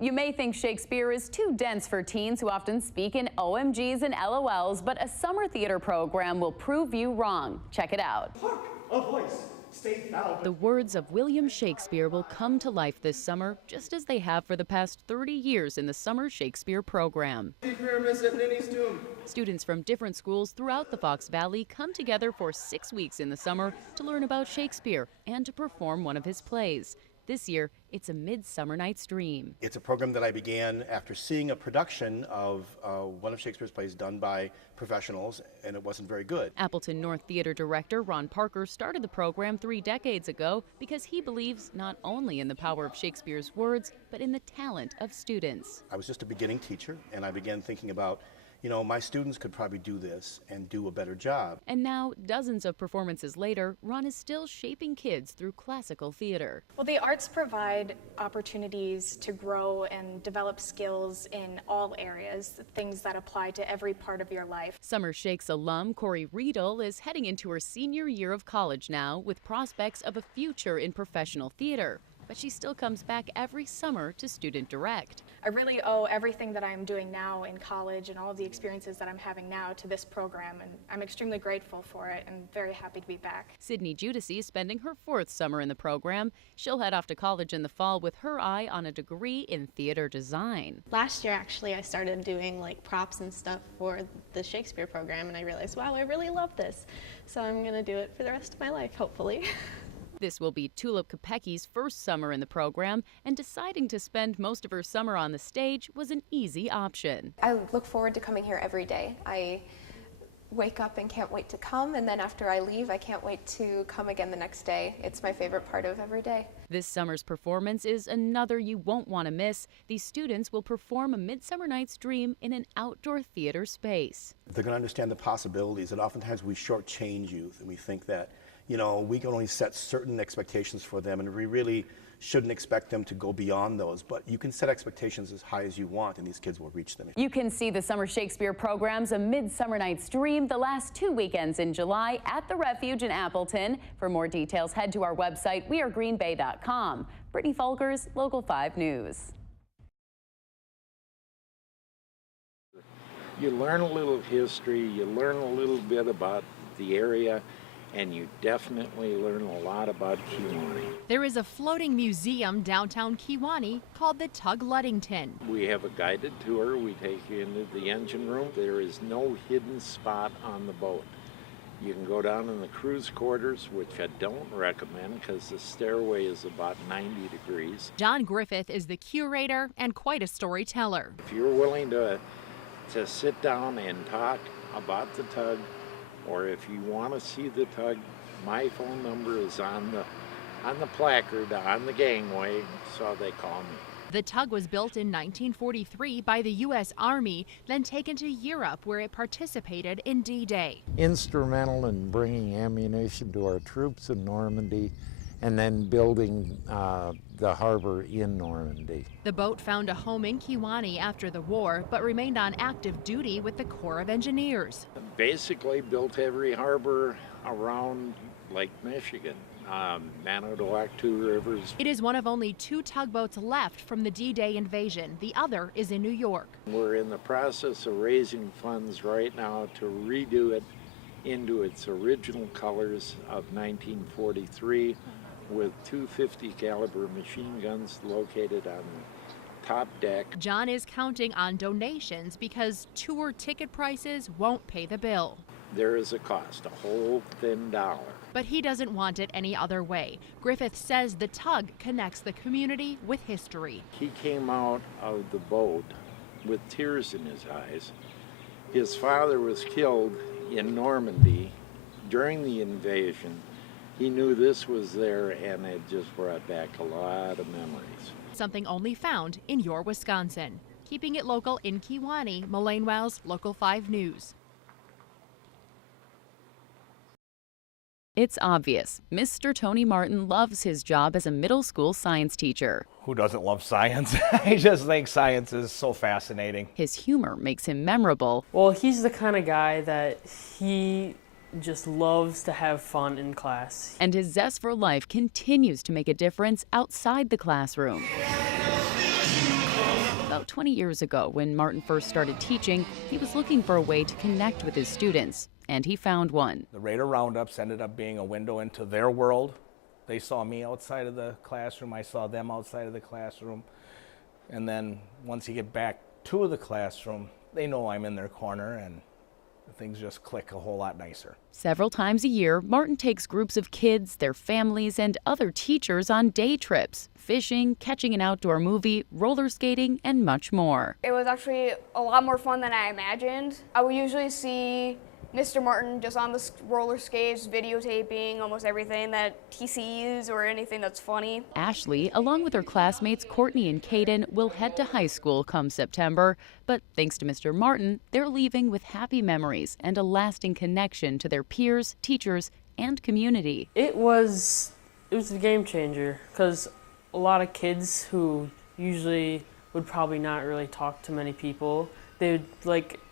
You may think Shakespeare is too dense for teens who often speak in OMGs and LOLs, but a summer theater program will prove you wrong. Check it out. Hark, a voice. Stay bound. The words of William Shakespeare will come to life this summer, just as they have for the past 30 years in the Summer Shakespeare program. Pyramids at Ninny's tomb. Students from different schools throughout the Fox Valley come together for 6 weeks in the summer to learn about Shakespeare and to perform one of his plays. This year, it's A Midsummer Night's Dream. It's a program that I began after seeing a production of one of Shakespeare's plays done by professionals, and it wasn't very good. Appleton North Theater director Ron Parker started the program 3 decades ago because he believes not only in the power of Shakespeare's words, but in the talent of students. I was just a beginning teacher, and I began thinking about, you know, my students could probably do this and do a better job. And now, dozens of performances later, Ron is still shaping kids through classical theater. Well, the arts provide opportunities to grow and develop skills in all areas, things that apply to every part of your life. Summer Shakes alum Corey Riedel is heading into her senior year of college now with prospects of a future in professional theater. But she still comes back every summer to student direct. I really owe everything that I'm doing now in college and all of the experiences that I'm having now to this program, and I'm extremely grateful for it and very happy to be back. Sydney Judici is spending her 4th summer in the program. She'll head off to college in the fall with her eye on a degree in theater design. Last year, actually, I started doing like props and stuff for the Shakespeare program, and I realized, wow, I really love this. So I'm gonna do it for the rest of my life, hopefully. This will be Tulip Kopecki's first summer in the program, and deciding to spend most of her summer on the stage was an easy option. I look forward to coming here every day. I wake up and can't wait to come, and then after I leave, I can't wait to come again the next day. It's my favorite part of every day. This summer's performance is another you won't want to miss. These students will perform A Midsummer Night's Dream in an outdoor theater space. They're going to understand the possibilities, and oftentimes we shortchange youth, and we think that, you know, we can only set certain expectations for them, and we really shouldn't expect them to go beyond those. But you can set expectations as high as you want, and these kids will reach them. You can see the Summer Shakespeare programs A Midsummer Night's Dream the last 2 weekends in July at the Refuge in Appleton. For more details, head to our website, wearegreenbay.com. Brittany Folkers, Local 5 News. You learn a little history, you learn a little bit about the area, and you definitely learn a lot about Kewaunee. There is a floating museum downtown Kewaunee called the Tug Ludington. We have a guided tour. We take you into the engine room. There is no hidden spot on the boat. You can go down in the crew's quarters, which I don't recommend because the stairway is about 90 degrees. John Griffith is the curator and quite a storyteller. If you're willing to sit down and talk about the tug, or if you want to see the tug, my phone number is on the placard on the gangway, so they call me. The tug was built in 1943 by the U.S. Army, then taken to Europe where it participated in D-Day. Instrumental in bringing ammunition to our troops in Normandy, and then building the harbor in Normandy. The boat found a home in Kewaunee after the war, but remained on active duty with the Corps of Engineers. Basically built every harbor around Lake Michigan, Manitowoc, Two Rivers. It is one of only 2 tugboats left from the D-Day invasion. The other is in New York. We're in the process of raising funds right now to redo it into its original colors of 1943, with 250 caliber machine guns located on the top deck. John is counting on donations because tour ticket prices won't pay the bill. There is a cost, a whole thin dollar. But he doesn't want it any other way. Griffith says the tug connects the community with history. He came out of the boat with tears in his eyes. His father was killed in Normandy during the invasion. He knew this was there, and it just brought back a lot of memories. Something only found in your Wisconsin. Keeping it local in Kewaunee, Melaine Wells, Local 5 News. It's obvious. Mr. Tony Martin loves his job as a middle school science teacher. Who doesn't love science? I just think science is so fascinating. His humor makes him memorable. Well, he's the kind of guy that he just loves to have fun in class. And his zest for life continues to make a difference outside the classroom. About 20 years ago, when Martin first started teaching, he was looking for a way to connect with his students, and he found one. The Raider Roundups ended up being a window into their world. They saw me outside of the classroom, I saw them outside of the classroom. And then once you get back to the classroom, they know I'm in their corner, and things just click a whole lot nicer. Several times a year, Martin takes groups of kids, their families, and other teachers on day trips, fishing, catching an outdoor movie, roller skating, and much more. It was actually a lot more fun than I imagined. I would usually see Mr. Martin just on the roller skates, videotaping almost everything that he sees or anything that's funny. Ashley, along with her classmates Courtney and Caden, will head to high school come September. But thanks to Mr. Martin, they're leaving with happy memories and a lasting connection to their peers, teachers, and community. It was a game changer, because a lot of kids who usually would probably not really talk to many people, they'd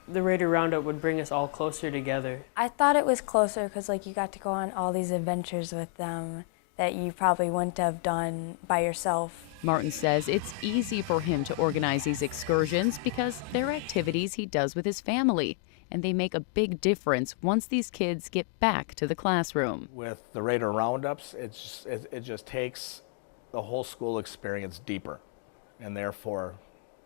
the Raider Roundup would bring us all closer together. I thought it was closer because you got to go on all these adventures with them that you probably wouldn't have done by yourself. Martin says it's easy for him to organize these excursions because they're activities he does with his family, and they make a big difference once these kids get back to the classroom. With the Raider Roundups, it just takes the whole school experience deeper, and therefore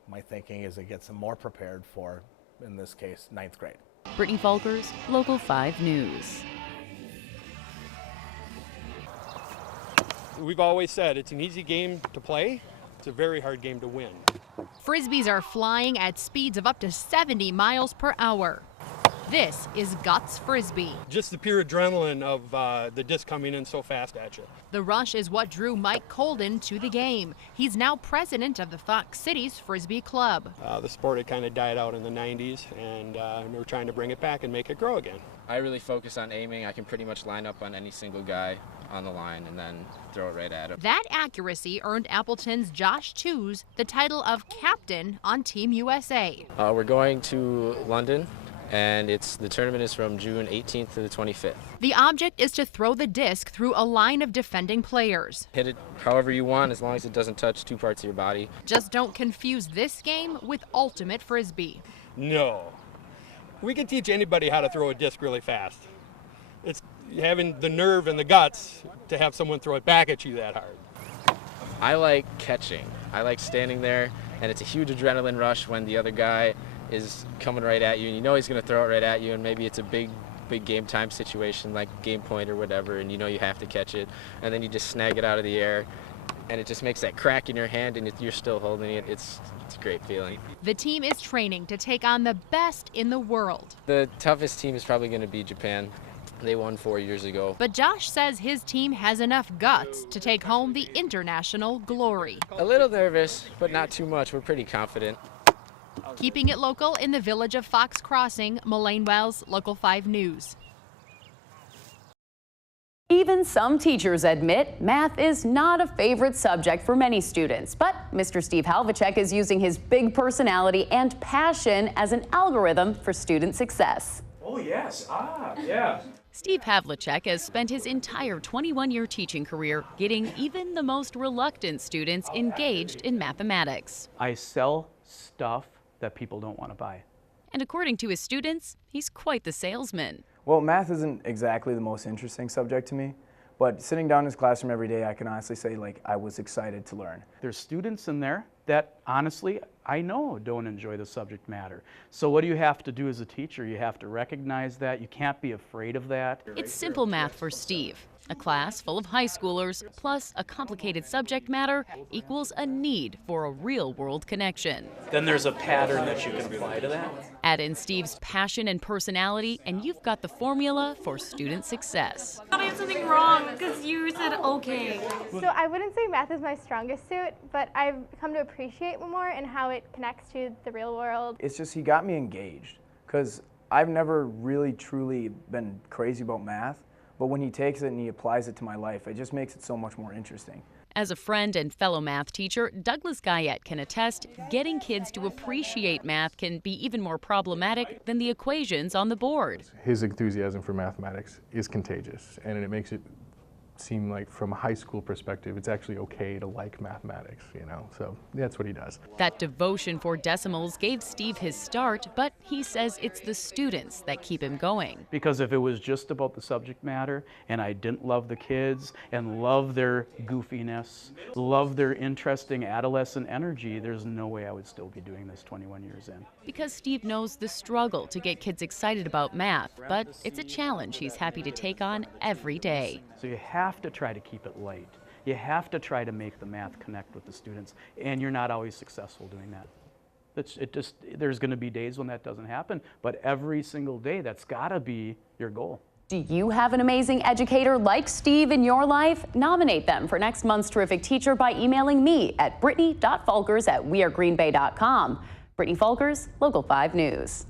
my thinking is it gets them more prepared for, in this case, 9th grade. Brittany Folkers, Local 5 News. We've always said it's an easy game to play. It's a very hard game to win. Frisbees are flying at speeds of up to 70 miles per hour. This is Guts Frisbee. Just the pure adrenaline of the disc coming in so fast at you. The rush is what drew Mike Colden to the game. He's now president of the Fox Cities Frisbee Club. The sport had kind of died out in the 90s, and we're trying to bring it back and make it grow again. I really focus on aiming. I can pretty much line up on any single guy on the line and then throw it right at him. That accuracy earned Appleton's Josh Tews the title of captain on Team USA. We're going to London, and the tournament is from June 18th to the 25th. The object is to throw the disc through a line of defending players. Hit it however you want, as long as it doesn't touch two parts of your body. Just don't confuse this game with ultimate Frisbee. No. We can teach anybody how to throw a disc really fast. It's having the nerve and the guts to have someone throw it back at you that hard. I like catching. I like standing there, and it's a huge adrenaline rush when the other guy is coming right at you, and you know he's going to throw it right at you, and maybe it's a big game time situation like game point or whatever, and you know you have to catch it, and then you just snag it out of the air, and it just makes that crack in your hand, and you're still holding it. It's a great feeling. The team is training to take on the best in the world. The toughest team is probably going to be Japan. They won 4 years ago. But Josh says his team has enough guts to take home the international glory. A little nervous, but not too much. We're pretty confident. Keeping it local in the village of Fox Crossing, Melaine Wells, Local 5 News. Even some teachers admit math is not a favorite subject for many students, but Mr. Steve Halvacek is using his big personality and passion as an algorithm for student success. Oh, yes. Yeah. Steve Havlicek has spent his entire 21-year teaching career getting even the most reluctant students engaged in mathematics. I sell stuff that people don't want to buy. And according to his students, he's quite the salesman. Well, math isn't exactly the most interesting subject to me, but sitting down in his classroom every day, I can honestly say, I was excited to learn. There's students in there that, honestly, I know don't enjoy the subject matter. So what do you have to do as a teacher? You have to recognize that. You can't be afraid of that. It's simple math for Steve. A class full of high schoolers plus a complicated subject matter equals a need for a real-world connection. Then there's a pattern that you can apply to that. Add in Steve's passion and personality, and you've got the formula for student success. I have something wrong because you said okay. So I wouldn't say math is my strongest suit, but I've come to appreciate it more and how it connects to the real world. It's just he got me engaged, because I've never really truly been crazy about math. But when he takes it and he applies it to my life, it just makes it so much more interesting. As a friend and fellow math teacher, Douglas Guyette can attest getting kids to appreciate math can be even more problematic than the equations on the board. His enthusiasm for mathematics is contagious, and it makes it seem like from a high school perspective, it's actually okay to like mathematics, you know, so that's what he does. That devotion for decimals gave Steve his start, but he says it's the students that keep him going. Because if it was just about the subject matter and I didn't love the kids and love their goofiness, love their interesting adolescent energy, there's no way I would still be doing this 21 years in. Because Steve knows the struggle to get kids excited about math, but it's a challenge he's happy to take on every day. So you have to try to keep it light. You have to try to make the math connect with the students, and you're not always successful doing that. There's going to be days when that doesn't happen, but every single day that's got to be your goal. Do you have an amazing educator like Steve in your life? Nominate them for next month's Terrific Teacher by emailing me at brittany.fulkers@wearegreenbay.com. Brittany Fulkers, Local 5 News.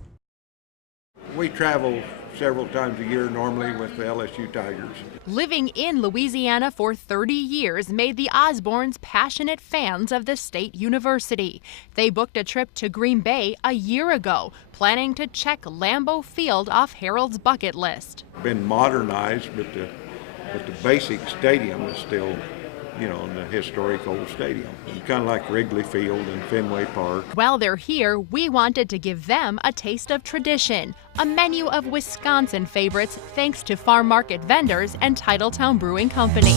We travel several times a year normally with the LSU Tigers. Living in Louisiana for 30 years made the Osbornes passionate fans of the state university. They booked a trip to Green Bay a year ago, planning to check Lambeau Field off Harold's bucket list. Been modernized, but the basic stadium is still, you know, the historic old stadium. Kind of like Wrigley Field and Fenway Park. While they're here, we wanted to give them a taste of tradition, a menu of Wisconsin favorites thanks to farm market vendors and Titletown Brewing Company.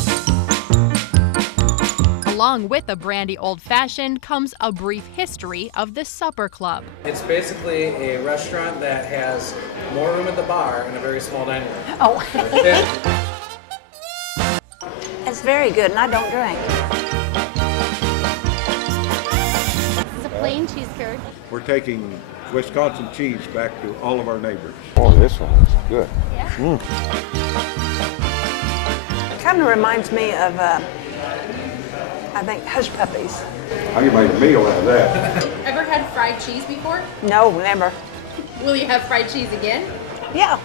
Along with a brandy old-fashioned comes a brief history of the Supper Club. It's basically a restaurant that has more room at the bar and a very small dining room. Oh. It's very good, and I don't drink. This is a plain cheese curd. We're taking Wisconsin cheese back to all of our neighbors. Oh, this one is good. Yeah. Kind of reminds me of, I think, Hush Puppies. I can make a meal out of that. Ever had fried cheese before? No, never. Will you have fried cheese again? Yeah.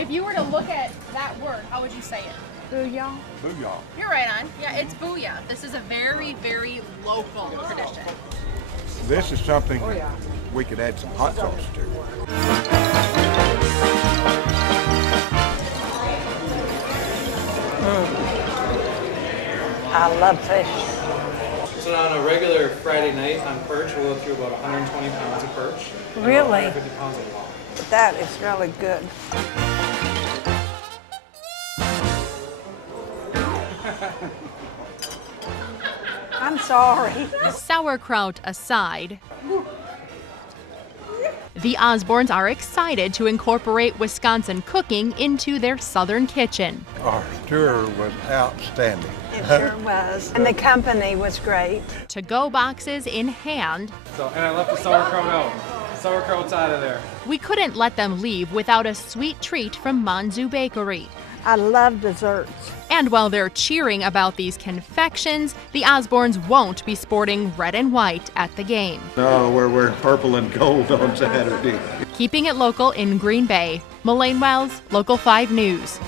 If you were to look at that word, how would you say it? Booyah. Booyah. You're right on. Yeah, it's booyah. This is a very, very local tradition. This is something we could add some hot sauce to. I love fish. So on a regular Friday night on perch, we'll go through about 120 pounds of perch. and Really? about 150 pounds of long. That is really good. I'm sorry. Sauerkraut aside, the Osbornes are excited to incorporate Wisconsin cooking into their southern kitchen. Our tour was outstanding. It sure was. And the company was great. To-go boxes in hand, So, and I left the sauerkraut out. Sauerkraut's out of there. we couldn't let them leave without a sweet treat from Manzu Bakery. I love desserts. And while they're cheering about these confections, the Osbornes won't be sporting red and white at the game. No, we're wearing purple and gold on Saturday. Keeping it local in Green Bay, Melaine Wells, Local 5 News.